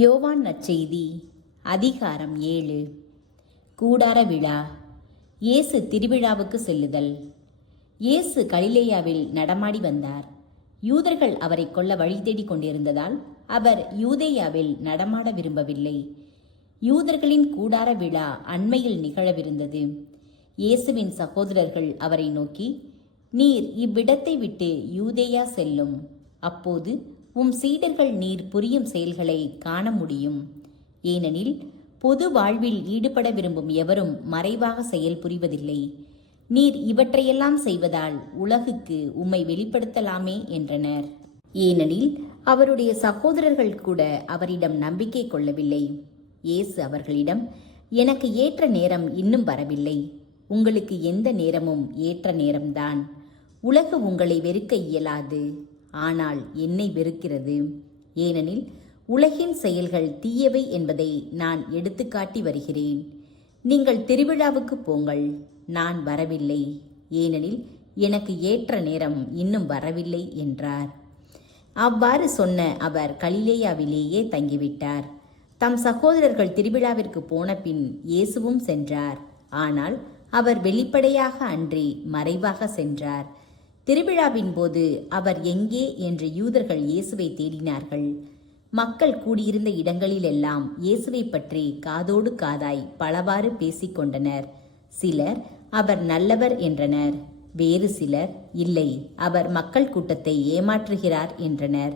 யோவான் நற்செய்தி அதிகாரம் 7. கூடார விழா. இயேசு திருவிழாவுக்கு செல்லுதல். இயேசு கலிலேயாவில் நடமாடி வந்தார். யூதர்கள் அவரை கொல்ல வழி தேடிக் கொண்டிருந்ததால் அவர் யூதேயாவில் நடமாட விரும்பவில்லை. யூதர்களின் கூடார விழா அண்மையில் நிகழவிருந்தது. இயேசுவின் சகோதரர்கள் அவரை நோக்கி, நீர் இவ்விடத்தை விட்டு யூதேயா செல்லும், அப்போது சீடர்கள் நீர் புரியும் செயல்களை காண முடியும். ஏனெனில் பொது வாழ்வில் ஈடுபட விரும்பும் எவரும் மறைவாக செயல் புரிவதில்லை. நீர் இவற்றையெல்லாம் செய்வதால் உலகுக்கு உம்மை வெளிப்படுத்தலாமே என்றனர். ஏனெனில் அவருடைய சகோதரர்கள் கூட அவரிடம் நம்பிக்கை கொள்ளவில்லை. இயேசு அவர்களிடம், எனக்கு ஏற்ற நேரம் இன்னும் வரவில்லை. உங்களுக்கு எந்த நேரமும் ஏற்ற நேரம்தான். உலகு உங்களை வெறுக்க இயலாது, ஆனால் என்னை வெறுக்கிறது. ஏனெனில் உலகின் செயல்கள் தீயவை என்பதை நான் எடுத்துக்காட்டி வருகிறேன். நீங்கள் திருவிழாவுக்கு போங்கள், நான் வரவில்லை. ஏனெனில் எனக்கு ஏற்ற நேரம் இன்னும் வரவில்லை என்றார். அவ்வாறு சொன்ன அவர் கலிலேயாவிலேயே தங்கிவிட்டார். தம் சகோதரர்கள் திருவிழாவிற்கு போன பின் இயேசுவும் சென்றார். ஆனால் அவர் வெளிப்படையாக அன்றி மறைவாக சென்றார். திருவிழாவின் போது அவர் எங்கே என்று யூதர்கள் இயேசுவை தேடினார்கள். மக்கள் கூடியிருந்த இடங்களிலெல்லாம் இயேசுவை பற்றி காதோடு காதாய் பலவாறு பேசிக்கொண்டனர். சிலர் அவர் நல்லவர் என்றனர், வேறு சிலர் இல்லை, அவர் மக்கள் கூட்டத்தை ஏமாற்றுகிறார் என்றனர்.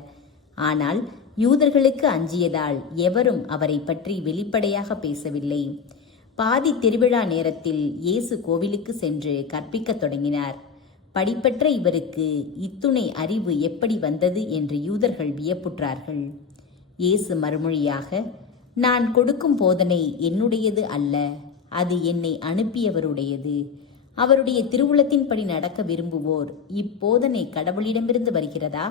ஆனால் யூதர்களுக்கு அஞ்சியதால் எவரும் அவரை பற்றி வெளிப்படையாக பேசவில்லை. பாதி திருவிழா நேரத்தில் இயேசு கோவிலுக்கு சென்று கற்பிக்கத் தொடங்கினார். படிப்பற்ற இவருக்கு இத்துணை அறிவு எப்படி வந்தது என்று யூதர்கள் வியப்புற்றார்கள். இயேசு மறுமொழியாக, நான் கொடுக்கும் போதனை என்னுடையது அல்ல, அது என்னை அனுப்பியவருடையது. அவருடைய திருவுளத்தின்படி நடக்க விரும்புவோர் இப்போதனை கடவுளிடமிருந்து வருகிறதா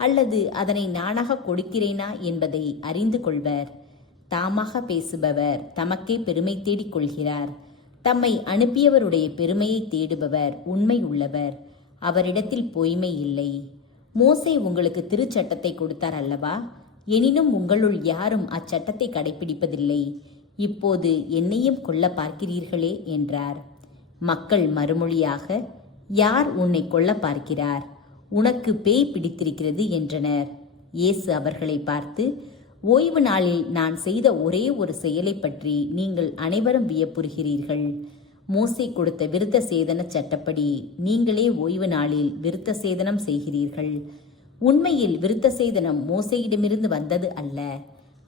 அல்லது அதனை நானாக கொடுக்கிறேனா என்பதை அறிந்து கொள்வர். தாமாக பேசுபவர் தமக்கே பெருமை தேடிக் கொள்கிறார். தம்மை அனுப்பியவருடைய பெருமையை தேடுபவர் உண்மை உள்ளவர், அவரிடத்தில் பொய்மை இல்லை. மோசே உங்களுக்கு திருச்சட்டத்தை கொடுத்தார் அல்லவா? எனினும் உங்களுள் யாரும் அச்சட்டத்தை கடைபிடிப்பதில்லை. இப்போது என்னையும் கொல்ல பார்க்கிறீர்களே என்றார். மக்கள் மறுமொழியாக, யார் உன்னை கொல்ல பார்க்கிறார்? உனக்கு பேய் பிடித்திருக்கிறது என்றனர். இயேசு அவர்களை பார்த்து, ஓய்வு நாளில் நான் செய்த ஒரே ஒரு செயலை பற்றி நீங்கள் அனைவரும் வியப்புறுகிறீர்கள். மோசே கொடுத்த விருத்த சேதன சட்டப்படி நீங்களே ஓய்வு நாளில் விருத்த சேதனம் செய்கிறீர்கள். உண்மையில் விருத்த சேதனம் மோசேயிடமிருந்து வந்தது அல்ல,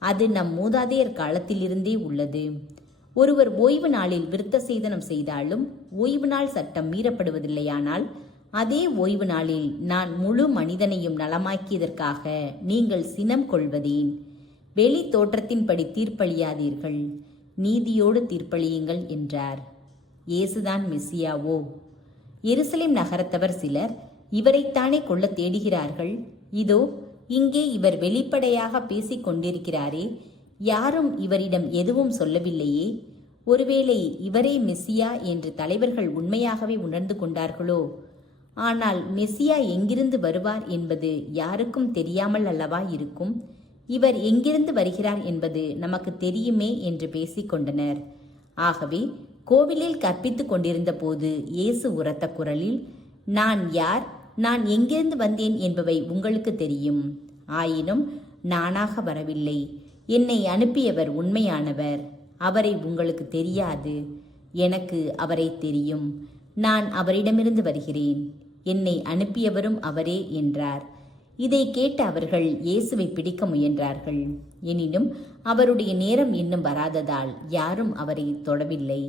அது நம் மூதாதையர் காலத்திலிருந்தே உள்ளது. ஒருவர் ஓய்வு நாளில் விருத்த சேதனம் செய்தாலும் ஓய்வு நாள் சட்டம் மீறப்படுவதில்லையானால், அதே ஓய்வு நாளில் நான் முழு மனிதனையும் நலமாக்கியதற்காக நீங்கள் சினம் கொள்வதேன்? வெளி தோற்றத்தின்படி தீர்ப்பளியாதீர்கள், நீதியோடு தீர்ப்பளியுங்கள் என்றார். இயேசுதான் மெசியாவோ? எருசலேம் நகரத்தவர் சிலர் இவரைத்தானே கொல்ல தேடுகிறார்கள். இதோ இங்கே இவர் வெளிப்படையாக பேசிக் கொண்டிருக்கிறாரே, யாரும் இவரிடம் எதுவும் சொல்லவில்லையே. ஒருவேளை இவரே மெசியா என்று தலைவர்கள் உண்மையாகவே உணர்ந்து கொண்டார்களோ? ஆனால் மெசியா எங்கிருந்து வருவார் என்பது யாருக்கும் தெரியாமல் அல்லவா இருக்கும்? இவர் எங்கிருந்து வருகிறார் என்பது நமக்கு தெரியுமே என்று பேசிக்கொண்டனர். ஆகவே கோவிலில் கற்பித்துக் கொண்டிருந்த போது இயேசு உரத்த குரலில், நான் யார், நான் எங்கிருந்து வந்தேன் என்பவை உங்களுக்கு தெரியும். ஆயினும் நானாக வரவில்லை, என்னை அனுப்பியவர் உண்மையானவர். அவரை உங்களுக்கு தெரியாது, எனக்கு அவரை தெரியும். நான் அவரிடமிருந்து வருகிறேன், என்னை அனுப்பியவரும் அவரே என்றார். இதை கேட்ட அவர்கள் இயேசுவை பிடிக்க முயன்றார்கள். எனினும் அவருடைய நேரம் இன்னும் வராததால் யாரும் அவரை தொடவில்லை.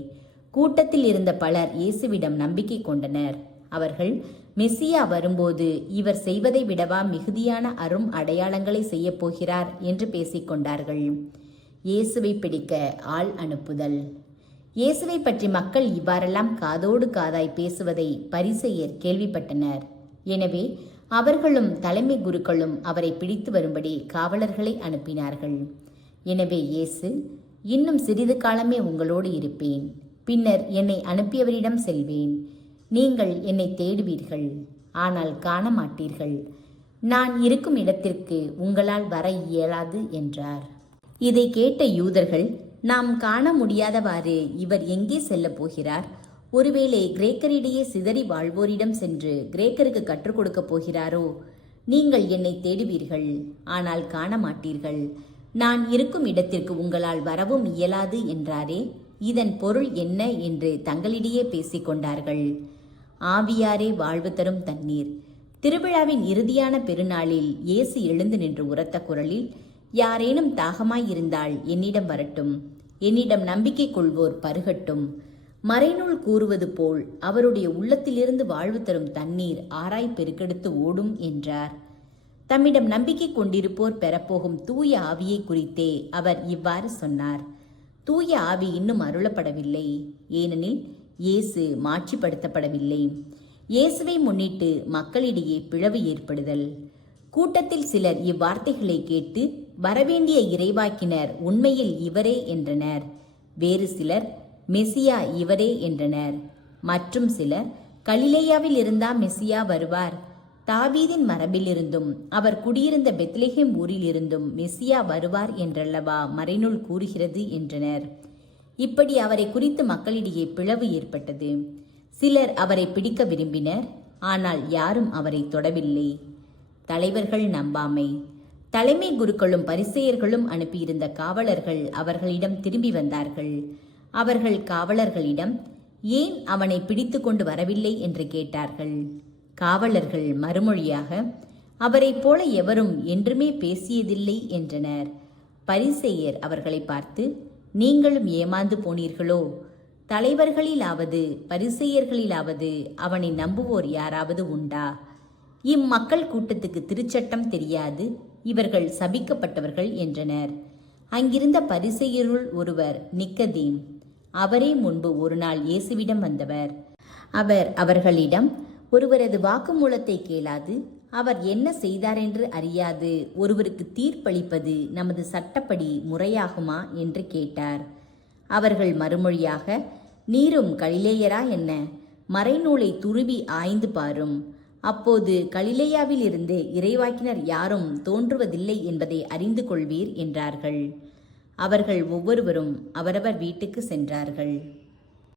கூட்டத்தில் இருந்த பலர் இயேசுவிடம் நம்பிக்கை கொண்டனர். அவர்கள், மெசியா வரும்போது இவர் செய்வதை விடவா மிகுதியான அரும் அடையாளங்களை செய்யப் போகிறார் என்று பேசிக்கொண்டார்கள். இயேசுவை பிடிக்க ஆள் அனுப்புதல். இயேசுவை பற்றி மக்கள் இவ்வாறெல்லாம் காதோடு காதாய் பேசுவதை பரிசேயர் கேள்விப்பட்டனர். எனவே அவர்களும் தலைமை குருக்களும் அவரை பிடித்து வரும்படி காவலர்களை அனுப்பினார்கள். எனவே இயேசு, இன்னும் சிறிது காலமே உங்களோடு இருப்பேன், பின்னர் என்னை அனுப்பியவரிடம் செல்வேன். நீங்கள் என்னை தேடுவீர்கள், ஆனால் காண மாட்டீர்கள். நான் இருக்கும் இடத்திற்கு உங்களால் வர இயலாது என்றார். இதை கேட்ட யூதர்கள், நாம் காண முடியாதவாறு இவர் எங்கே செல்லப் போகிறார்? ஒருவேளை கிரேக்கரிடையே சிதறி வாழ்வோரிடம் சென்று கிரேக்கருக்கு கற்றுக் கொடுக்கப் போகிறாரோ? நீங்கள் என்னை தேடுவீர்கள், ஆனால் காண மாட்டீர்கள். நான் இருக்கும் இடத்திற்கு உங்களால் வரவும் இயலாது என்றாரே, இதன் பொருள் என்ன என்று தங்களிடையே பேசிக்கொண்டார்கள். ஆவியாரே வாழ்வு தரும் தண்ணீர். திருவிழாவின் இறுதியான பெருநாளில் இயேசு எழுந்து நின்று உரத்த குரலில், யாரேனும் தாகமாயிருந்தால் என்னிடம் வரட்டும், என்னிடம் நம்பிக்கை கொள்வோர் பருகட்டும். மறைநூல் கூறுவது போல் அவருடைய உள்ளத்திலிருந்து வாழ்வு தரும் தண்ணீர் ஆராய் பெருக்கெடுத்து ஓடும் என்றார். தம்மிடம் நம்பிக்கை கொண்டிருப்போர் பெறப்போகும் தூய ஆவியை குறித்தே அவர் இவ்வாறு சொன்னார். தூய ஆவி இன்னும் அருளப்படவில்லை, ஏனெனில் இயேசு மாட்சிப்படுத்தப்படவில்லை. இயேசுவை முன்னிட்டு மக்களிடையே பிளவு ஏற்படுதல். கூட்டத்தில் சிலர் இவ்வார்த்தைகளை கேட்டு, வரவேண்டிய இறைவாக்கினர் உண்மையில் இவரே என்றனர். வேறு சிலர், மெசியா இவரே என்றனர். மற்றும் சிலர், கலிலேயாவில் இருந்தா மெசியா வருவார்? தாவீதின் மரபிலிருந்தும் அவர் குடியிருந்த பெத்லெகேம் ஊரிலிருந்தும் மெசியா வருவார் என்றல்லவா மறைநூல் கூறுகிறது என்றனர். இப்படி அவரை குறித்து மக்களிடையே பிளவு ஏற்பட்டது. சிலர் அவரை பிடிக்க விரும்பினர், ஆனால் யாரும் அவரை தொடவில்லை. தலைவர்கள் நம்பாமை. தலைமை குருக்களும் பரிசேயர்களும் அனுப்பியிருந்த காவலர்கள் அவர்களிடம் திரும்பி வந்தார்கள். அவர்கள் காவலர்களிடம், ஏன் அவனை பிடித்து கொண்டு வரவில்லை என்று கேட்டார்கள். காவலர்கள் மறுமொழியாக, அவரைப் போல எவரும் என்றுமே பேசியதில்லை என்றனர். பரிசேயர் அவர்களை பார்த்து, நீங்களும் ஏமாந்து போனீர்களோ? தலைவர்களிலாவது பரிசேயர்களிலாவது அவனை நம்புவோர் யாராவது உண்டா? இம்மக்கள் கூட்டத்துக்கு திருச்சட்டம் தெரியாது, இவர்கள் சபிக்கப்பட்டவர்கள் என்றனர். அங்கிருந்த பரிசேயருள் ஒருவர் நிக்கதேம். அவரே முன்பு ஒரு நாள் இயேசுவிடம் வந்தவர். அவர் அவர்களிடம், ஒருவரது வாக்குமூலத்தை கேளாது, அவர் என்ன செய்தாரென்று அறியாது ஒருவருக்கு தீர்ப்பளிப்பது நமது சட்டப்படி முறையாகுமா என்று கேட்டார். அவர்கள் மறுமொழியாக, நீரும் கலிலேயரா என்ன? மறைநூலை துருவி ஆய்ந்து பாரும், அப்போது கலிலேயாவில் இருந்து இறைவாக்கினர் யாரும் தோன்றுவதில்லை என்பதை அறிந்து கொள்வீர் என்றார்கள். அவர்கள் ஒவ்வொருவரும் அவரவர் வீட்டுக்கு சென்றார்கள்.